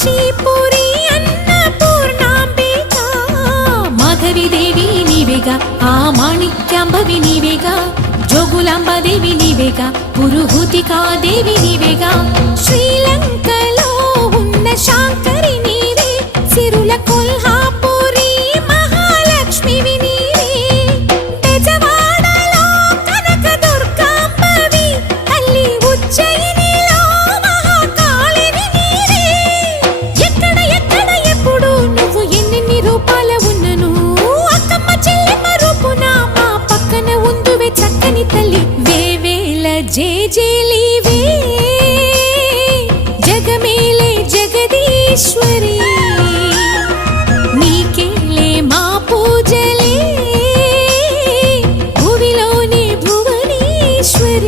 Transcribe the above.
కాశీపురి అన్నపూర్ణాంబిక మాధవి దేవి నీవేగా ఆ మాణిక్యాంబవి నీవేగా జోగులాంబాదేవి నీవేగా పురుహూతికా దేవి నీవేగా శ్రీలంకలో ఉన్న శాంకరి నీవే సిరుల కొల్హాపురి మహాలక్ష్మివి నీవే బెజవాడలో కనక దుర్గాంబవి తల్లి ఉజ్జయినిలో మహాకాళివి నీవే ఎక్కడ ఎక్కడ ఎప్పుడు నువ్వు ఎన్నెన్ని రూపాల ఉన్నను అక్కమ్మ చెల్లెమ్మ రూపున మా పక్కన ఉందువే చక్కని తల్లి వేవేల జేజేలివే జగమేలే జగదీశ్వరి